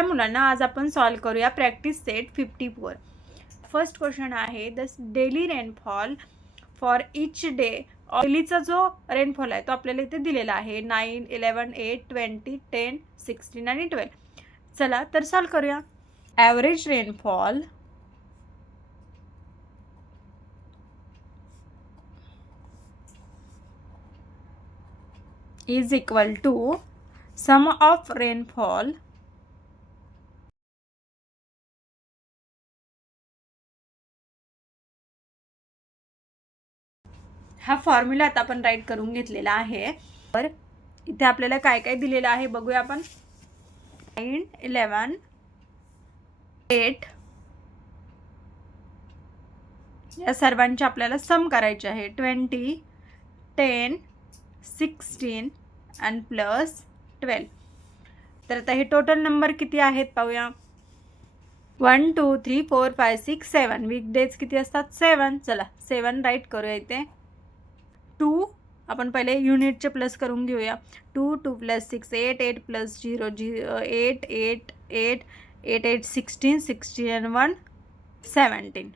चला मुलांना आज आपण सॉल्व करूया प्रॅक्टिस सेट 54. फर्स्ट क्वेश्चन आहे the daily rainfall for each day. डेलीचा जो रेनफॉल आहे तो आपल्याला इथे दिलेला आहे 9, 11, 8, 20, 10, 16 आणि 12. चला तर सॉल्व करूया. Average rainfall is equal to sum of rainfall हा फॉर्म्युला आता आपण राईट करून घेतलेला आहे. तर इथे आपल्याला काय काय दिलेलं आहे बघूया आपण. 9, 11, 8 या सर्वांचे आपल्याला सम करायचे आहे. 20, 10, 16 आणि प्लस 12. तर आता हे टोटल नंबर किती आहेत पाहूया. 1, 2, 3, 4, 5, 6, 7. वीकडेज किती असतात 7. चला 7 राईट करूया इथे. 2 आपण पहिले युनिटचे प्लस करून घेऊया. 2, 2 + 6, 8, 8 + 0, 8, 8, 8, 8, 8, 16, 16 आणि 1, 17.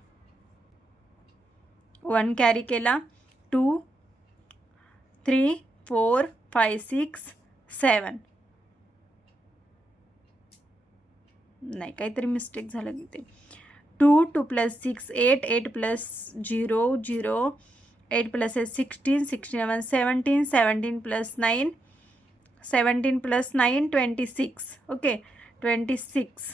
1 कॅरी केला. 2, 3, 4, 5, 6, 7. नाही काहीतरी मिस्टेक झालं तिथे. 2, 2 + 6, 8, 8 + 0, 0, 8 + 8, 16, 16, 1, 17, 17 + 9, 17 + 9, 26. ओके 26.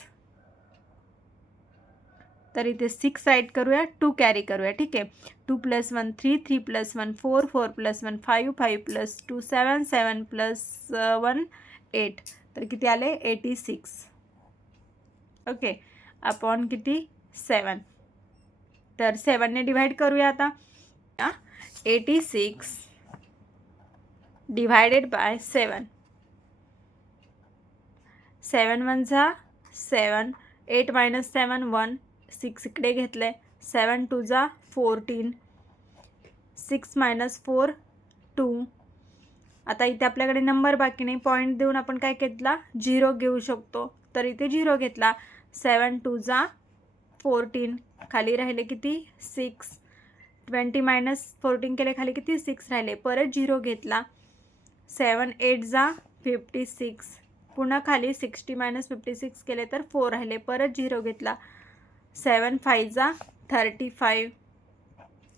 तर इथे 6 राईट करूया. 2 कॅरी करूया. ठीक आहे. 2 + 1 3, 3 + 1 4, 4 + 1 5, 5 + 2 7, 7 + 1 8. तर किती आले 86. ओके अपॉन किती 7. तर 7 ने डिवाइड करूया आता. 86 डिवाइडेड बाय 7. 7 1 जा 7, 8 - 7 1, 6 इकडे घेतले. 7 2 जा 14, 6 - 4 2. आता इथे आपल्याकडे नंबर बाकी नाही. पॉईंट देऊन आपण काय घेतला 0 घेऊ शकतो. तर इथे 0 घेतला. 7 2 जा 14, खाली राहिले किती 6. 20 - 14 केले खाली किती 6 राहिले. परत 0 घेतला. 7 8 जा 56, पुन्हा खाली 60 - 56 केले तर 4 राहिले. परत 0 घेतला. 7 5 जा 35.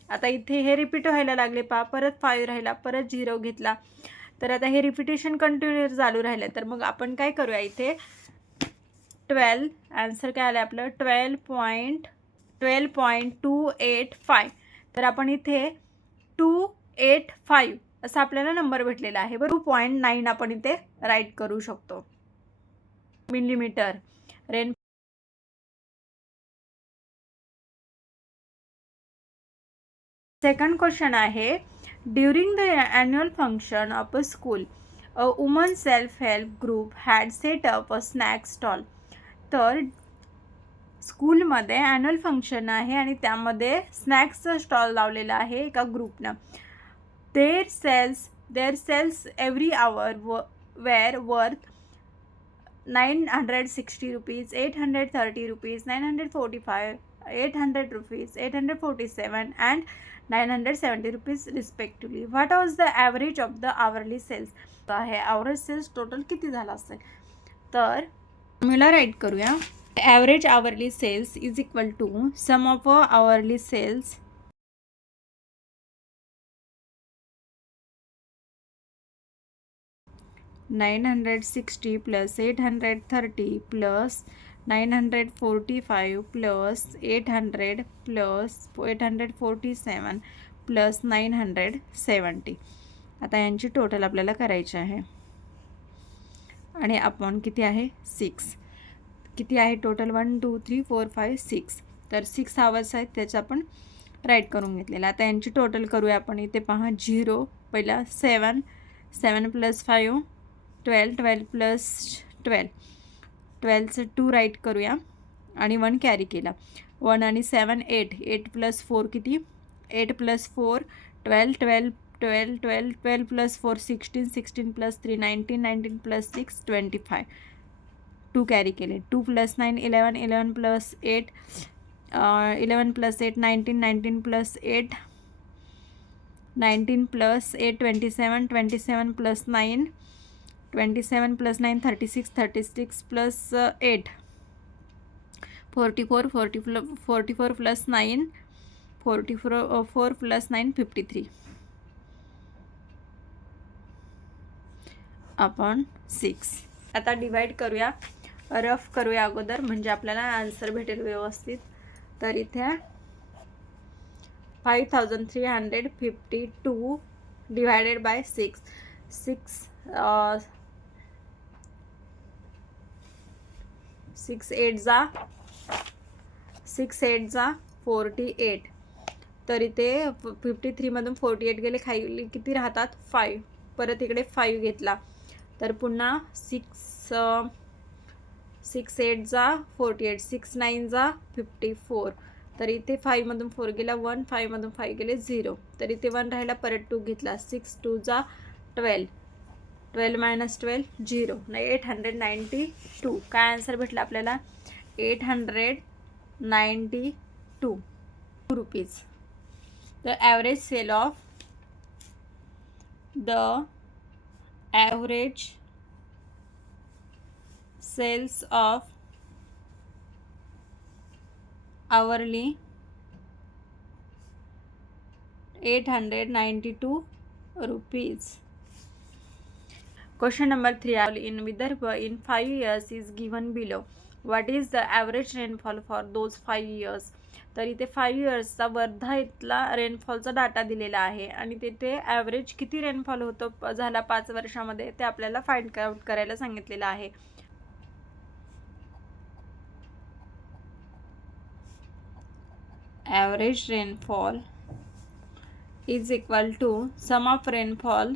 आता इथे हे रिपीट व्हायला लागले पहा. परत 5 राहिला. परत 0 घेतला. तर आता हे रिपिटेशन कंटिन्यू चालू राहिले. तर मग आपण काय करूया इथे 12. आन्सर काय आलं आपलं 12.285. तर आपण इथे 285 असा आपल्याला नंबर भेटलेला आहे. 2.9 आपण इथे राईट करू शकतो मिलीमीटर रेन. सेकंड क्वेश्चन आहे during the annual function of a school a woman self help group had set up a snack stall. तर स्कूलमध्ये ॲन्युअल फंक्शन आहे आणि त्यामध्ये स्नॅक्सचं स्टॉल लावलेला आहे एका ग्रुपनं. Their sales every hour were worth 960 rupees, 830 rupees, 945, 800 rupees, 847 and 970 rupees respectively. What was the average of the hourly sales. आहे ॲव्हरेज सेल्स टोटल किती झाला असेल. तर मला राईट करूया. Average hourly sales is equal to sum of hourly sales $960 + 830 + 945 + 800 + 847 + 970. आता यांची total आपल्याला करायची आहे आणि अपॉन किती आहे 6. किती आहे टोटल 1 2 3 4 5 6. तर 6 आवर्स आहेत त्याचं आपण राईट करून घेतलेलं. आता यांची टोटल करूया आपण. इथे पहा 0 पहिला 7 7 + 5 12 12 + 12 12चं 2 राईट करूया आणि 1 कॅरी केला. 1 आणि 7 8 8 + 4 किती 8 + 4 12 12 12 12 12 + 4 16 16 + 3 19 19 + 6 25. 2 कॅरी केले. 2 + 9 11, 11 + 8 11 + 8 19, 19 + 8 19 + 8 27, 27 + 9 27 + 9 36, 36 + 8 44, 44 + 9 44 + 9 53 अपॉन 6. आता डिवाइड करूया, रफ करूया अगोदर, म्हणजे आपल्याला आन्सर भेटेल व्यवस्थित. तर इथे 5352 डिवायडेड बाय 6 6 8 जा 48. तर इथे 53 मधून 48 गेले, खाली किती राहतात 5. परत इकडे 5 घेतला तर पुन्हा 6 8 जा 48, 6 9 जा 54. तर इथे 5 मधून 4 गेला 1, 5 मधून 5 गेले 0. तर इथे 1 राहिला, परत 2 घेतला 6 2 जा 12, 12 - 12 0. 892. काय आन्सर भेटला आपल्याला 892 rupees. The average sales of hourly 892 rupees. Question number 3. In Vidarbha in 5 years is given below. What is the average rainfall for those 5 years? तर इथे 5 इयर्सचा वर्धा इथला रेनफॉलचा डाटा दिलेला आहे आणि तिथे ॲव्हरेज किती रेनफॉल होतो झाला 5 वर्षामध्ये ते आपल्याला फाइंड आउट करायला सांगितलेलं आहे. Average rainfall is equal to sum of rainfall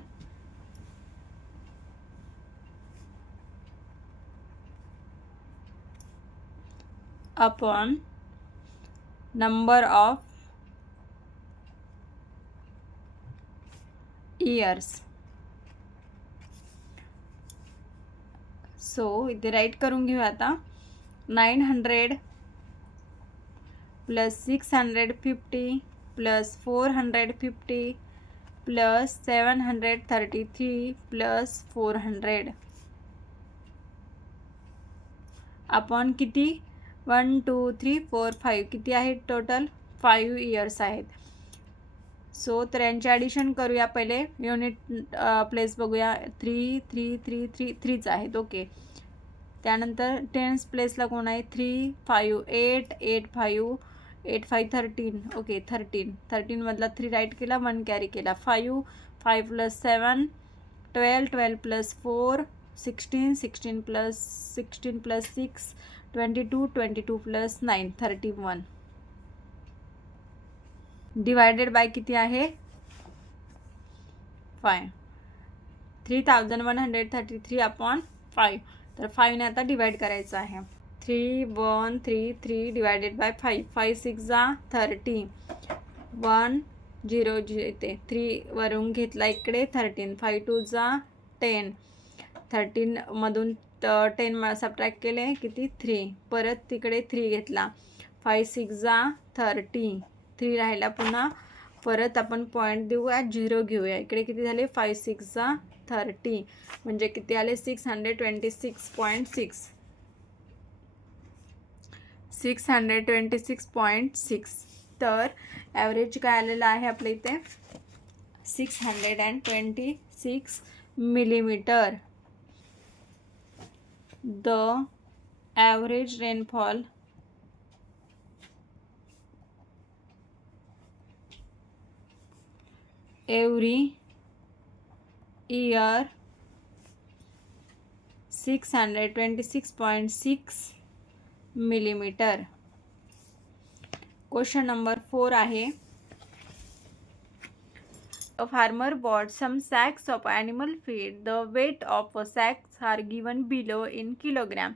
upon number of years. So इथे राईट करून घेऊ आता. 900 + 650 + 450 + 733 + 400 अपॉन किती 1 2 3 4 5 किती आहेत टोटल 5 इयर्स आहेत. सो तर यांचे ॲडिशन करूया. पहिले युनिट प्लेस बघूया. 3 3 3 3 3च आहेत. ओके. त्यानंतर टेन्स प्लेसला कोण आहे 3 5 8 8 5 8 5 13. ओके 13 मधला 3 राईट केला 1 कॅरी केला 5 5 + 7 12 12 + 4 16 16 + 16 + 6 22 22 + 9 31 डिवायडेड बाय किती आहे 5 3133 अपॉन 5. तर 5 ने आता डिवाइड करायचं आहे. 3133 डिवायडेड बाय 5 5 6 जा 30 1 0 येते 3 वरून घेतला इकडे 13 5 2 जा 10 13 मधून 10 सबट्रॅक्ट केले किती 3. परत तिकडे 3 घेतला 5 6 जा 30 3 राहिला. पुन्हा परत आपण पॉईंट देऊया 0 घेऊया. इकडे किती झाले 5 6 जा 30 म्हणजे किती आले 626.6 626.6. तर ॲव्हरेज काय आलेलं आहे आपल्या इथे 626 millimetre. The average rainfall every year 626.6 millimetre. Question number 4 आहे. A farmer bought some sacks of animal feed. The weight of sacks are given below in kilogram.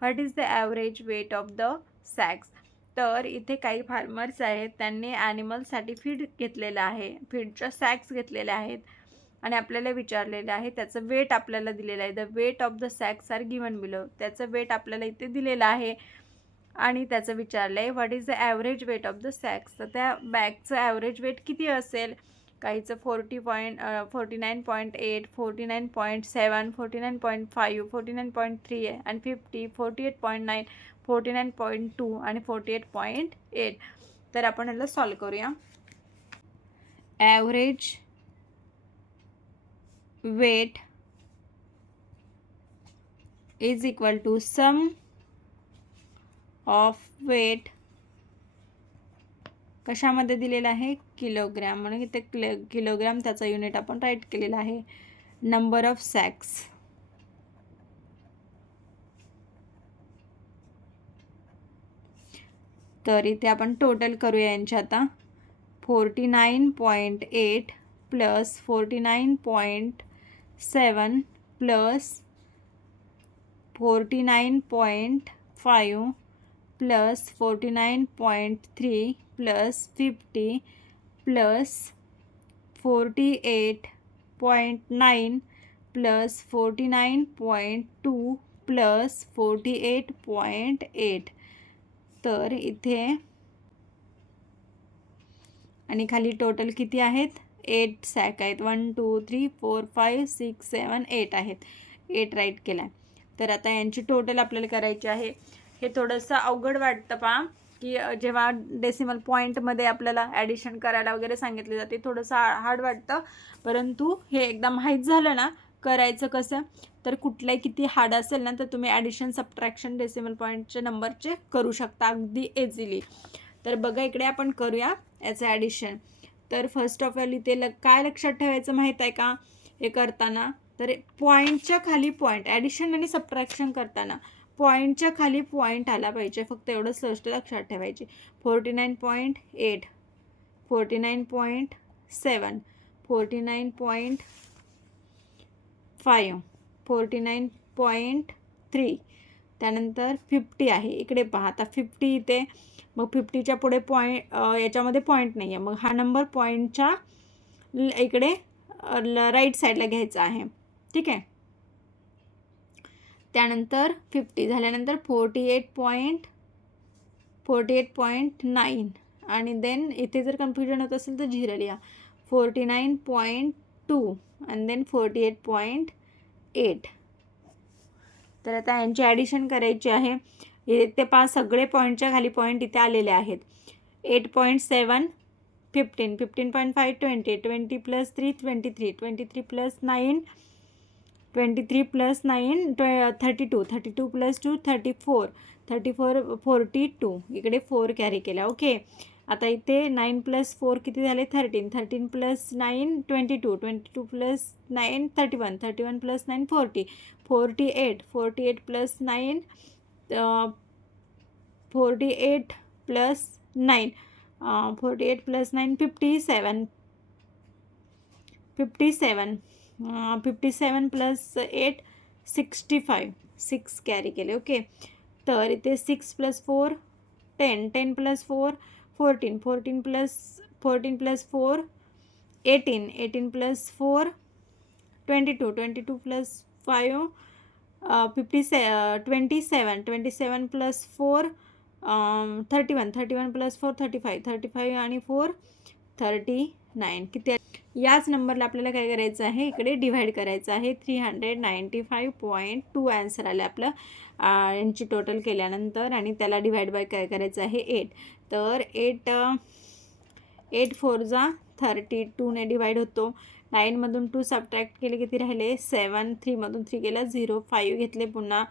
What is the average weight of the sacks? तर इथे काही farmers आहेत त्यांनी ॲनिमलसाठी feed घेतलेलं आहे. फीडच्या sacks घेतलेल्या आहेत आणि आपल्याला विचारलेलं आहे त्याचं वेट आपल्याला दिलेलं आहे. The weight of the sacks are given below. त्याचं वेट आपल्याला इथे दिलेलं आहे आणि त्याचं विचारलं आहे what is the average weight of the sacks. तर त्या बॅगचं ॲव्हरेज वेट किती असेल. काहीचं 49.8, 49.7, 49.5, 49.3 आहे आणि 50, 48.9, 49.2 आणि 48.8. तर आपण याला सॉल्व करूया. Average weight is equal to sum of weight कशामध्ये दिलेलं आहे किलोग्रॅम. म्हणून इथे किलोग्रॅम त्याचा युनिट आपण राईट केलेला आहे. नंबर ऑफ सॅक्स तर इथे आपण टोटल करूया यांच्या आता. 49.8 plus 49.7 plus 49.5 plus 49.3 plus 50 plus 48.9 plus 49.2 plus 48.8. तर इथे आणि खाली टोटल किती आहेत 8 सॅक आहेत. 1 2 3 4 5 6 7 8 आहेत. 8 राईट केला आहे. तर आता यांची टोटल आपल्याला करायची आहे. हे थोडंसं अवघड वाटतं पहा की जेव्हा डेसिमल पॉईंटमध्ये आपल्याला ॲडिशन करायला वगैरे सांगितले जाते थोडंसं हार्ड वाटतं. परंतु हे एकदा माहीत झालं ना करायचं कसं तर कुठल्याही किती हार्ड असेल ना तर तुम्ही ॲडिशन सबट्रॅक्शन डेसिमल पॉईंटचे नंबरचे करू शकता अगदी इझिली. तर बघा इकडे आपण करूया याचं ॲडिशन. तर फर्स्ट ऑफ ऑल इथे काय लक्षात ठेवायचं माहीत आहे का हे करताना. तर पॉईंटच्या खाली पॉईंट ॲडिशन आणि सबट्रॅक्शन करताना पॉईंटच्या खाली पॉईंट आला पाहिजे. फक्त एवढंच गोष्ट लक्षात ठेवायची. 49.8 49.7 49.5 49.3 त्यानंतर 50 आहे. इकडे पहा आता 50 इथे मग 50च्या पुढे पॉईंट याच्यामध्ये पॉईंट नाही आहे. मग हा नंबर पॉईंटच्या इकडे राईट साईडला घ्यायचा आहे. ठीक आहे. त्यानंतर 50 झाल्यानंतर 48.9 आणि देन इथे जर कन्फ्युजन होत असेल तर 0 लिहा. 49.2 आणि देन 48.8. तर आता यांची ॲडिशन करायची आहे. इथे पहा सगळे पॉईंटच्या खाली पॉईंट इथे आलेले आहेत. 8.7 15 15.5 20 20 प्लस 3 23 23 प्लस 9 23 प्लस 9 32 32 प्लस 2 34 34 42 इकडे 4 कॅरी केला. ओके. आता इथे 9 प्लस 4 किती झाले 13 13 plus 9 22 22 plus 9 31 31 plus 9 40 48 48 plus 9 48 plus 9 48 plus 9 57 57 57 plus 8 65 6 carry केले. ओके. तर इथे 6 plus 4 10 10 plus 4 14 14 plus 4 18 18 plus 4 22 22 plus 5 27 27 plus 4 31 31 plus 4 35 35 आणि 4 39 किती. याच नंबरला आपल्याला काय करायचं आहे इकडे डिव्हाइड करायचं आहे. 395.2 आन्सर आलं आपलं यांची टोटल केल्यानंतर आणि त्याला डिव्हाइड बाय काय करायचं आहे 8. तर 8 4 जा 32ने डिवाइड होतो. 9मधून 2 सबट्रॅक्ट केले किती राहिले 7 3मधून 3 गेला 0 5 घेतले पुन्हा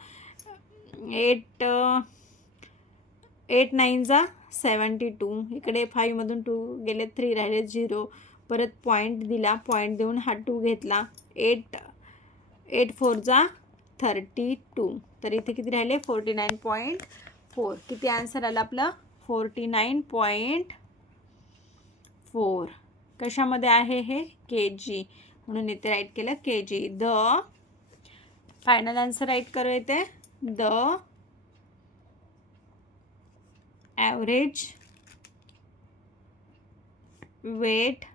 8 9 जा 72 इकडे 5मधून 2 गेले 3 राहिले 0 परत पॉईंट दिला पॉईंट देऊन हा 2 घेतला 8 4 जा 32 तर इथे किती राहिले 49.4 किती आन्सर आला आपलं 49.4 कशामध्ये आहे हे kg म्हणून इथे राईट केलं kg. The final answer write करू येते द ॲव्हरेज वेट